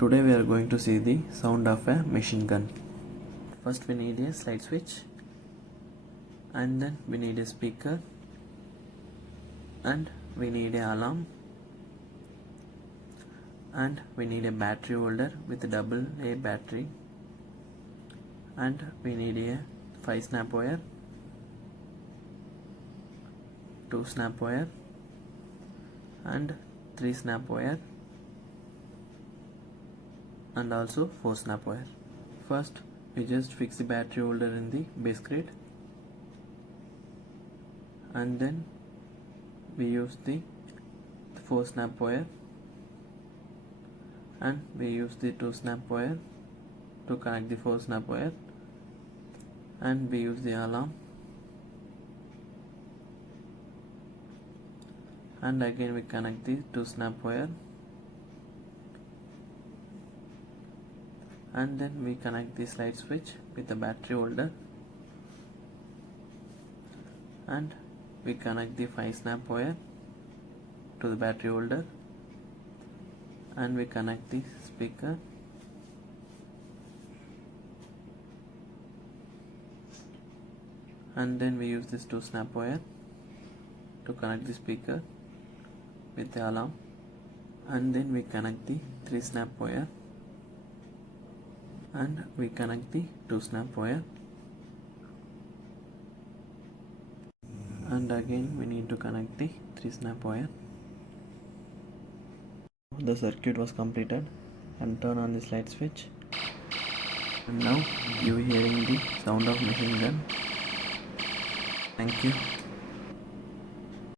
Today we are going to see the sound of a machine gun. First we need a slide switch, and then we need a speaker, and we need a alarm, and we need a battery holder with a double A battery, and we need a 5 snap wire, 2 snap wire, and 3 snap wire, and also 4 snap wire. First we just fix the battery holder in the base grid, and then we use the 4 snap wire, and we use the 2 snap wire to connect the 4 snap wire, and we use the alarm, and again we connect the 2 snap wire, and then we connect the slide switch with the battery holder, and we connect the 5 snap wire to the battery holder, and we connect the speaker, and then we use this 2 snap wire to connect the speaker with the alarm, and then we connect the 3 snap wire, and we connect the 2 snap wire, and again we need to connect the 3 snap wire. The circuit was completed, and turn on the slide switch, and now you hearing the sound of machine gun. Thank you.